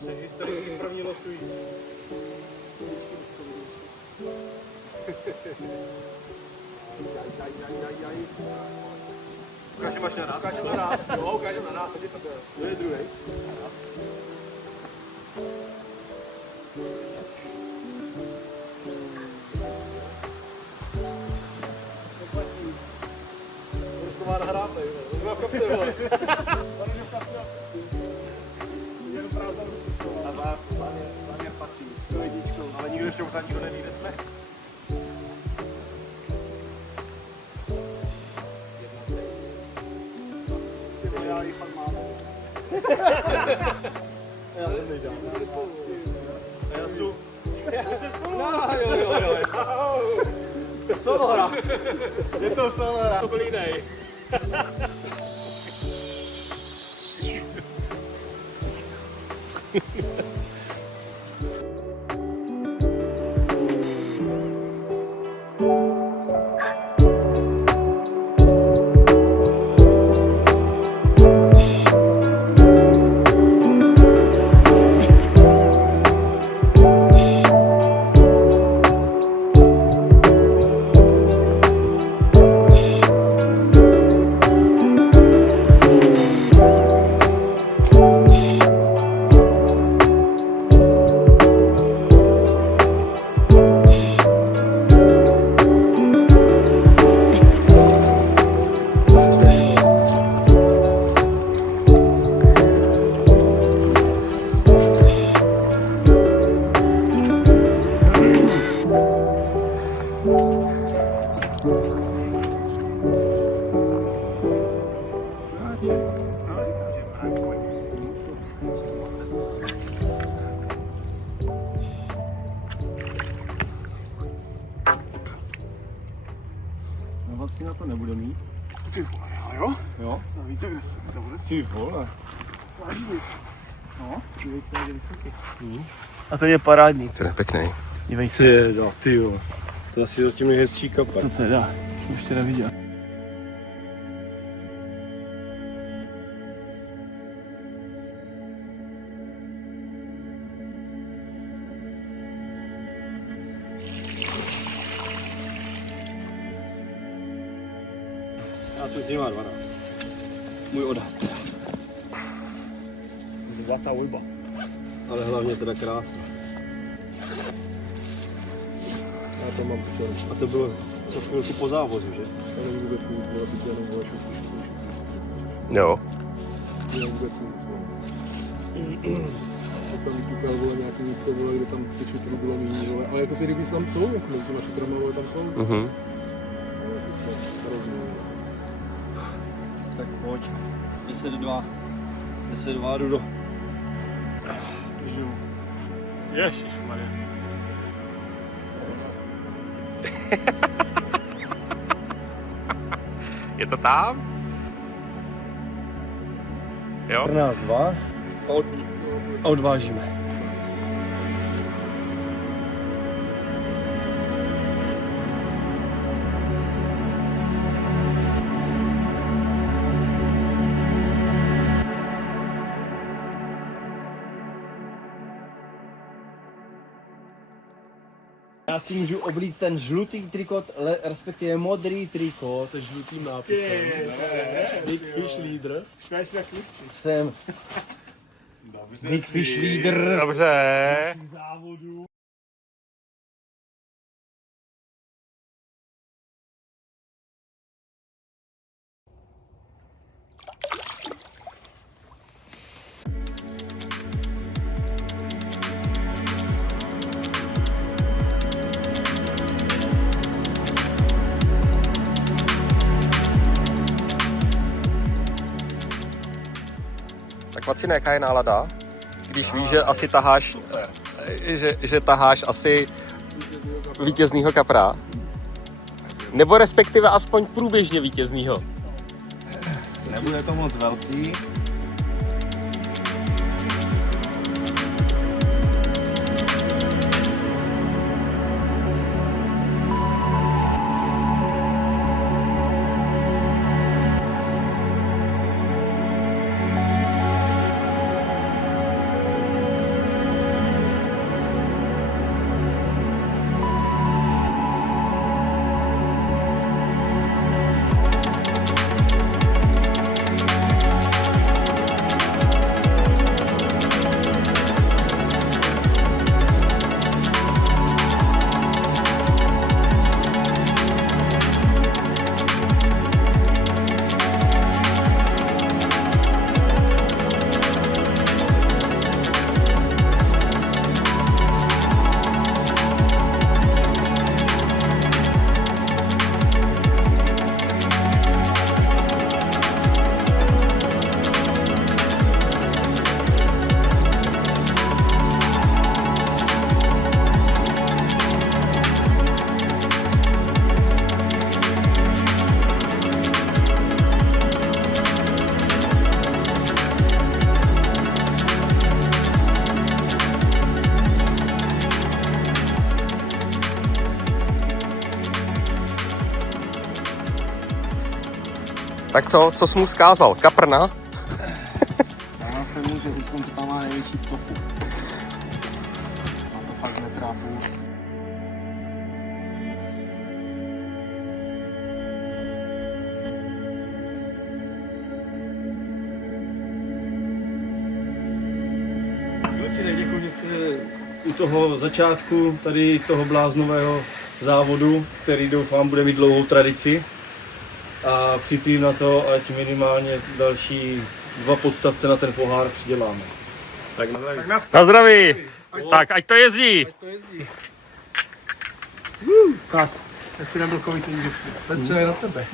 Jsi historicky první losující. Ukážeme až na nás. Ukážeme na nás. Jo, ukážeme na nás. To je druhý. Rusková nahrávka, jo. Rusková v kapse, vole. Rusková v kapse. Jenom prázdná Rusková. A záměr patří s jedničkou. Ale nikdo ještě pořád nikdo neví, kde jsme. Já ji fakt mám. Já jsem nedělal. A já jsem... No, jo. Solo hra. Je to solo hra. To byl jiný. Si na to nebude mít. Ty vole, jo? Jo? No více, kde se to bude? Ty vole. No, dívej se, jak je vysoký. A ten je parádní. Ten je pěkný. Dívej se. Ty jo. To asi zatím nejhezčí kapar. Co teda? Už tě neviděl. Já jsem s nima 12. Můj odhad. Zlatá ujba. Ale hlavně teda krásná. Já to mám včera. A to bylo co chvilku po závozu, že? Já nevím vůbec nic, ale teď jenom vole šupu. Jo. Já vůbec nic, vole. Já jsem tam vykoukal, vole, nějaký místo, vole, kde tam ty šutry bylo míň, vole. Ale jako ty ryby tam jsou, jako mezi těma šutrama, vole, tam jsou. Mhm. Ale to co, rozumím. Tak pojď. 10-2. 10-2 jdu do... Ježišmarja. Je to tam? Jo? 14-2. A odvážíme. Já si můžu oblíct ten žlutý trikot, respektive modrý trikot. Se žlutým nápisem. Big Fish Leader. Škáš si na klisty. Jsem Dobře. Big Fish Leader. Dobře. Závodu. Tak Vacine, jaká je nálada? Když víš, že asi taháš, že taháš asi vítěznýho kapra? Nebo respektive aspoň průběžně vítěznýho? Nebude to moc velký. Tak co jsi mu vzkázal? Kaprna? Já jsem mu, že Ukon to tam má největší stopu. A to fakt netrápu. Kluci, tak děkuji, že jste u toho začátku tady toho bláznového závodu, který doufám bude mít dlouhou tradici. A připlým na to, ať minimálně další 2 podstavce na ten pohár přiděláme. Tak Na zdraví! Tak, ať to jezdí! tak, jestli nebyl kovitý dřív. Petře, je na tebe.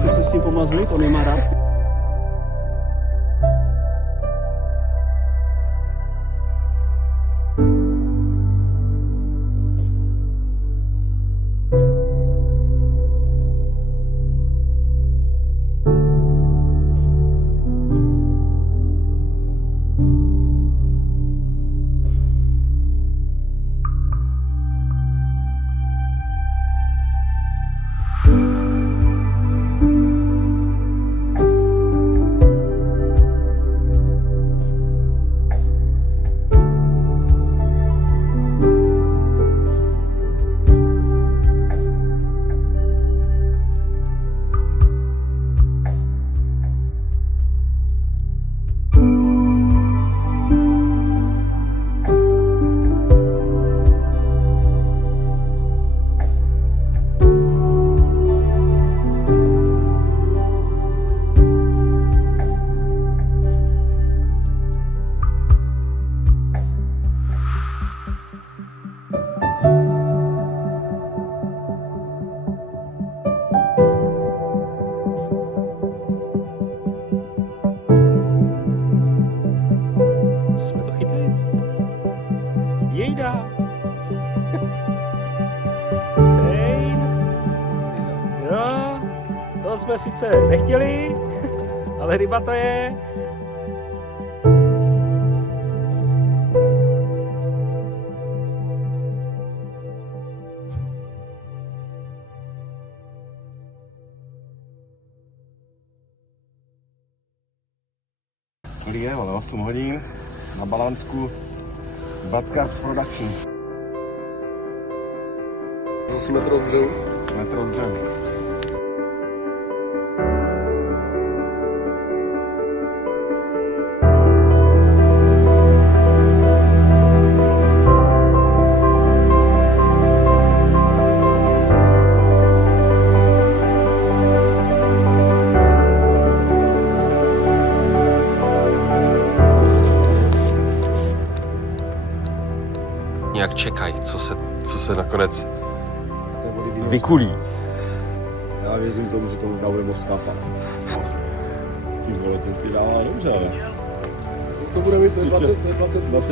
Chce se s ním pomazlit, on nemá rád. To jsme sice nechtěli, ale ryba to je. Kolik je, ale 8 hodin na Balánsku Badcars Production. 8 metrů od břehu. Metr od břehu. Nějak čekaj, co se nakonec vykulí. Já věřím tomu, že to možná bude mořská pana. Ty vole, to ti dává dobře, ale. To bude mít 20 plus.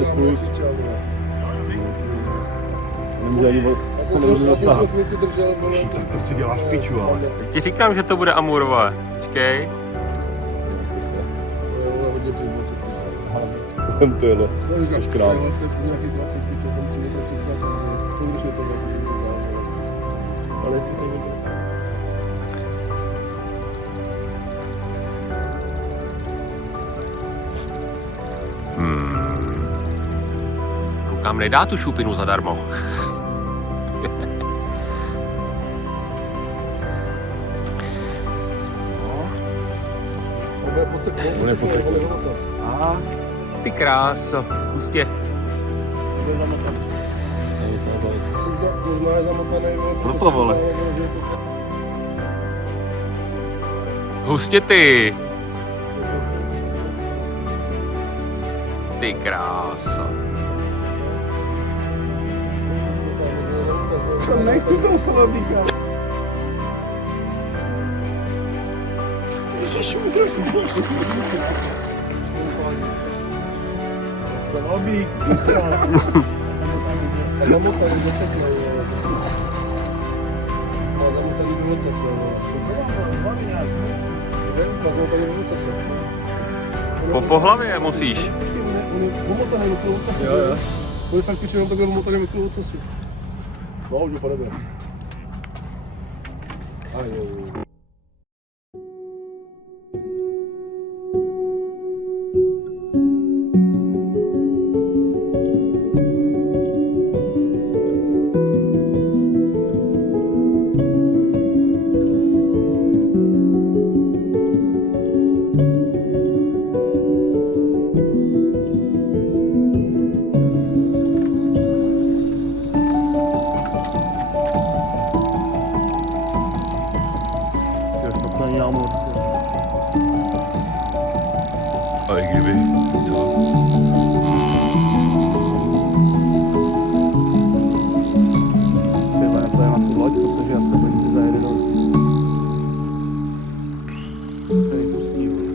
Nemůže ani Já jsem se chvilku držel. Tak to si děláš piču, ale. Tak ti říkám, že to bude amurové. Počkej. To je hodně přes 20. To je no. No, říkám, Až krát. to je nějaký 20 pičů, tam musí někdo přeskáčet. To když je to nějaký. Ale si někdo. Koukám, nedá tu šupinu zadarmo. On je podseknul. A ty kráso, hustě. Možná je zamotaný. Proto, vole. Hustě ty. Ty kráso. Nechci toho salabíka. Salabík. A zamotaný zaseknej. A zamotaný do ocase. Zamotaný do ocase. Po hlavě musíš. Počkej, on je pomotaný okolo ocasu. Jo. On je fakt pičenou takhle pomotaný okolo ocasu. No, už ho podebe. Aj, jo. A i kdyby. To je na tu loď, protože já se bojím zajede do... To je pustý, vole.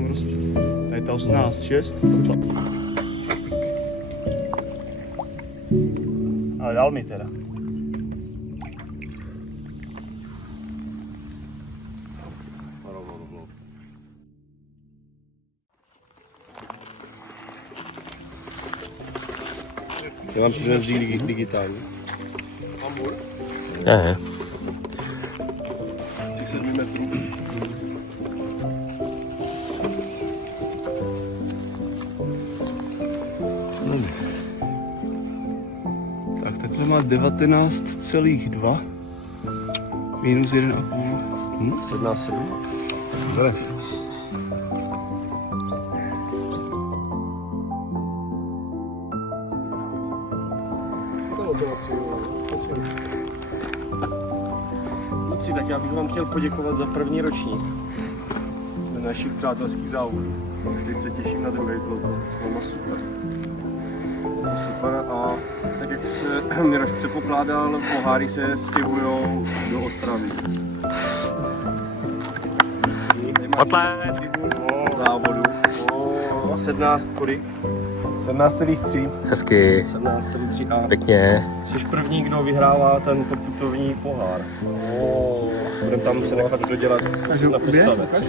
tam rozpustí. Tady ta 18,6. Ale dal mi teda. Já vám přines digitální. Ne. Těch 7 metrů. Tak takhle má 19,2 minus 1,5. 17,7. Dobré. To se natří, Kluci, tak já bych vám chtěl poděkovat za první ročník našich přátelských závodů. Už teď se těším na druhý kolo, s váma super. Super a tak jak se Miroš předpokládal, poháry se stěhujou do Ostravy. Potlesk. Závodu. 17 kolik? 17,3. Hezky. 17,3 a Pěkně. jsi první, kdo vyhrává ten poputovní pohár. Budeme tam se nechat dodělat na postavec.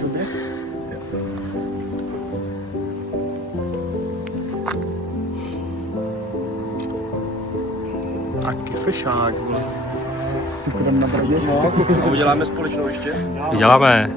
Taky fešák. S cukrem na bradě. A uděláme společnou ještě? Děláme.